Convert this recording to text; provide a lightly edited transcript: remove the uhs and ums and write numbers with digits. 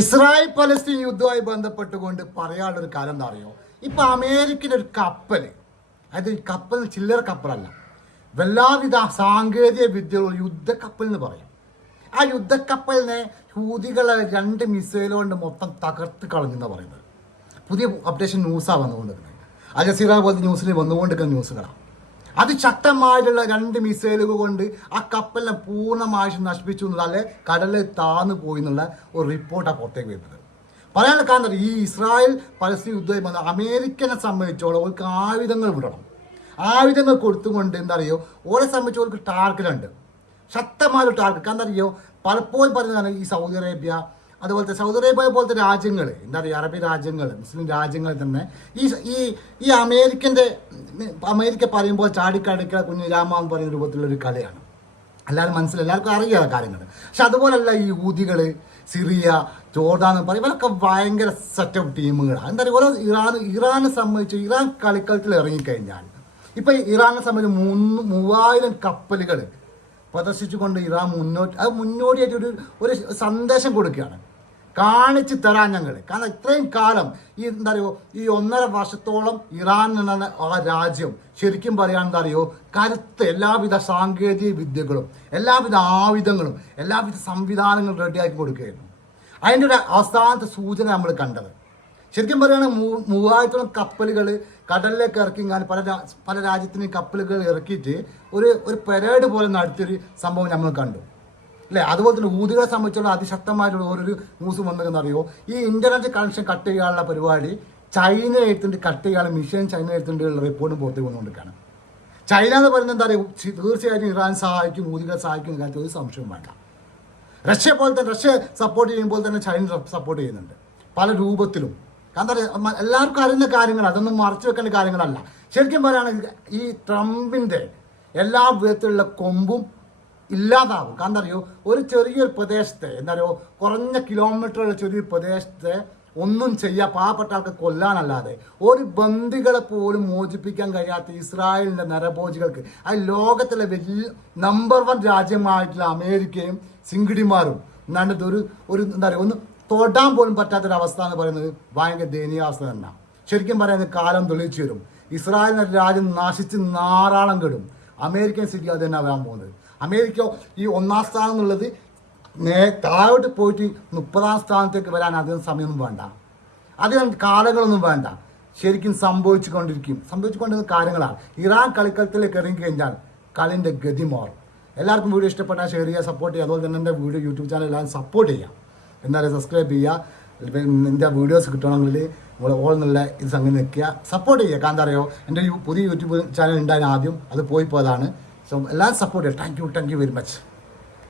Israel Palestine യുദ്ധവുമായി ബന്ധപ്പെട്ടുകൊണ്ട് പറയാനുള്ളൊരു കാര്യം എന്താ അറിയോ? ഇപ്പൊ അമേരിക്കയുടെ ഒരു കപ്പൽ, അതായത് ഈ കപ്പൽ ചില്ലറ കപ്പലല്ല, എല്ലാവിധ സാങ്കേതിക വിദ്യകളുള്ള യുദ്ധക്കപ്പൽ എന്ന് പറയും. ആ യുദ്ധക്കപ്പലിനെ ഹൂതികളെ 2 മിസൈൽ കൊണ്ട് മൊത്തം തകർത്ത് കളഞ്ഞെന്ന് പറയുന്നത് പുതിയ അപ്ഡേഷൻ ന്യൂസാണ് വന്നുകൊണ്ടിരിക്കുന്നത്. അൽ ജസീറ പോലത്തെ ന്യൂസിൽ വന്നുകൊണ്ടിരിക്കുന്ന ന്യൂസുകളാണ്. അതിശക്തമായിട്ടുള്ള 2 മിസൈലുകൾ കൊണ്ട് ആ കപ്പലിനെ പൂർണ്ണമായിട്ട് നശിപ്പിച്ചു എന്നുള്ള, അല്ലെ കടലിൽ താന്നു പോയി എന്നുള്ള ഒരു റിപ്പോർട്ടാണ് പുറത്തേക്ക് വരുന്നത്. പറയാനുള്ള കാരണം, ഈ ഇസ്രായേൽ പലസ്തീൻ യുദ്ധം അമേരിക്കനെ സംബന്ധിച്ചോളം അവർക്ക് ആയുധങ്ങൾ വിടണം. ആയുധങ്ങൾ കൊടുത്തുകൊണ്ട് എന്താ അറിയോ, ഓരെ സംബന്ധിച്ച് അവർക്ക് ടാർഗറ്റുണ്ട്, ശക്തമായ ടാർഗറ്റ്. എന്താ അറിയോ, പലപ്പോഴും പറയുന്നതാണ് ഈ സൗദി അറേബ്യ, അതുപോലത്തെ സൗദി അറേബ്യ പോലത്തെ രാജ്യങ്ങൾ, എന്താ പറയുക, അറബി രാജ്യങ്ങൾ, മുസ്ലിം രാജ്യങ്ങൾ തന്നെ ഈ അമേരിക്ക പറയുമ്പോൾ ചാടിക്കടക്ക കുഞ്ഞിരാമ എന്ന് പറയുന്ന രൂപത്തിലുള്ളൊരു കളയാണ്. എല്ലാവരും മനസ്സിലായി, എല്ലാവർക്കും അറിയാതെ കാര്യങ്ങൾ. പക്ഷെ അതുപോലല്ല ഈ ഊതികൾ, സിറിയ, ജോർദാൻ എന്ന് പറയും, ഇവരൊക്കെ ഭയങ്കര സെറ്റപ്പ് ടീമുകളാണ്. എന്താ പറയുക, ഓരോ ഇറാനെ സംബന്ധിച്ച് ഇറാൻ കളിക്കളത്തിൽ ഇറങ്ങിക്കഴിഞ്ഞാൽ ഇപ്പം ഇറാനെ സംബന്ധിച്ച് 3000 കപ്പലുകൾ പ്രദർശിച്ചുകൊണ്ട് ഇറാൻ മുന്നോടിയായിട്ട് ഒരു സന്ദേശം കൊടുക്കുകയാണ്, കാണിച്ചു തരാൻ ഞങ്ങൾ. കാരണം ഇത്രയും കാലം ഈ എന്താ പറയുക, ഈ 1.5 വർഷത്തോളം ഇറാൻ എന്ന ആ രാജ്യം ശരിക്കും പറയാൻ എന്താ അറിയോ, കരുത്ത് എല്ലാവിധ സാങ്കേതിക വിദ്യകളും എല്ലാവിധ ആയുധങ്ങളും എല്ലാവിധ സംവിധാനങ്ങളും റെഡിയാക്കി കൊടുക്കുകയായിരുന്നു. അതിൻ്റെ ഒരു അവസാനത്തെ സൂചന നമ്മൾ കണ്ടത്. ശരിക്കും പറയുകയാണെങ്കിൽ 3000 കപ്പലുകൾ കടലിലേക്ക് ഇറക്കിങ്ങാൻ പല രാജ്യത്തിനും കപ്പലുകൾ ഇറക്കിയിട്ട് ഒരു പരേഡ് പോലെ നടത്തിയൊരു സംഭവം നമ്മൾ കണ്ടു, അല്ലേ? അതുപോലെ തന്നെ ഊതികളെ സംബന്ധിച്ചുള്ള അതിശക്തമായിട്ടുള്ള ഓരോ ന്യൂസ് വന്നതെന്ന് അറിയോ, ഈ ഇന്റർനെറ്റ് കണക്ഷൻ കട്ട് ചെയ്യാനുള്ള പരിപാടി ചൈന എടുത്തിട്ട് കട്ട് ചെയ്യാനുള്ള മിഷൻ ചൈന എടുത്തിട്ടുള്ള റിപ്പോർട്ടും പുറത്തേക്ക് വന്നുകൊണ്ടിരിക്കുകയാണ്. ചൈന എന്ന് പറയുന്നത് എന്താ പറയുക, തീർച്ചയായിട്ടും ഇറാൻ സഹായിക്കും, ഊതികളെ സഹായിക്കും കാര്യത്തിൽ ഒരു സംശയവും വേണ്ട. റഷ്യ സപ്പോർട്ട് ചെയ്യുമ്പോൾ തന്നെ ചൈന സപ്പോർട്ട് ചെയ്യുന്നുണ്ട് പല രൂപത്തിലും. എന്താ പറയുക, എല്ലാവർക്കും അറിയുന്ന കാര്യങ്ങൾ, അതൊന്നും മറച്ചു വെക്കേണ്ട കാര്യങ്ങളല്ല. ശരിക്കും പറയുകയാണെങ്കിൽ ഈ ട്രംപിൻ്റെ എല്ലാ വിധത്തിലുള്ള കൊമ്പും ഇല്ലാതാവും. കാരണം അറിയോ, ഒരു ചെറിയൊരു പ്രദേശത്തെ, എന്താ പറയുക, കുറഞ്ഞ കിലോമീറ്ററുള്ള ചെറിയൊരു പ്രദേശത്തെ ഒന്നും ചെയ്യാൻ പാവപ്പെട്ട ആൾക്ക് കൊല്ലാനല്ലാതെ ഒരു ബന്ദികളെ പോലും മോചിപ്പിക്കാൻ കഴിയാത്ത ഇസ്രായേലിൻ്റെ നരഭോജികൾക്ക്, അത് ലോകത്തിലെ വലിയ നമ്പർ 1 രാജ്യമായിട്ടുള്ള അമേരിക്കയും സിംഗിടിമാരും എന്നാണ്ട് ഒരു എന്താ പറയുക, ഒന്ന് തൊടാൻ പോലും പറ്റാത്തൊരവസ്ഥ എന്ന് പറയുന്നത് ഭയങ്കര ദയനീയാവസ്ഥ തന്നെ. ശരിക്കും പറയുന്നത് കാലം തെളിയിച്ചു വരും. ഇസ്രായേൽ എന്ന രാജ്യം നശിച്ച് നാറാളം കെടും. അമേരിക്കൻ സ്ഥിതി അത് തന്നെ വരാൻ പോകുന്നത്. അമേരിക്ക ഈ 1ാം സ്ഥാനം എന്നുള്ളത് താഴോട്ട് പോയിട്ട് 30ാം സ്ഥാനത്തേക്ക് വരാൻ അധികം സമയമൊന്നും വേണ്ട, അധികം കാലങ്ങളൊന്നും വേണ്ട. ശരിക്കും സംഭവിച്ചുകൊണ്ടിരുന്ന കാര്യങ്ങളാണ്. ഇറാൻ കളിക്കളത്തിലേക്ക് ഇറങ്ങി കഴിഞ്ഞാൽ കളിൻ്റെ ഗതി മാറും. എല്ലാവർക്കും വീഡിയോ ഇഷ്ടപ്പെട്ടാൽ ഷെയർ ചെയ്യുക, സപ്പോർട്ട് ചെയ്യുക. അതുപോലെ തന്നെ എൻ്റെ വീഡിയോ യൂട്യൂബ് ചാനൽ എല്ലാവരും സപ്പോർട്ട് ചെയ്യുക, എന്തായാലും സബ്സ്ക്രൈബ് ചെയ്യുക. എൻ്റെ വീഡിയോസ് കിട്ടണമെങ്കിൽ നമ്മൾ ഓൾ എന്നുള്ള ഇത് സംഗതി നിൽക്കുക, സപ്പോർട്ട് ചെയ്യുക. കാരണം എന്താ അറിയോ, എൻ്റെ പുതിയ യൂട്യൂബ് ചാനൽ ഉണ്ടായിരുന്നു ആദ്യം, അത് പോയിപ്പോയതാണ്. സോ എല്ലാവരും സപ്പോർട്ട് ചെയ്യുക. Thank you very much.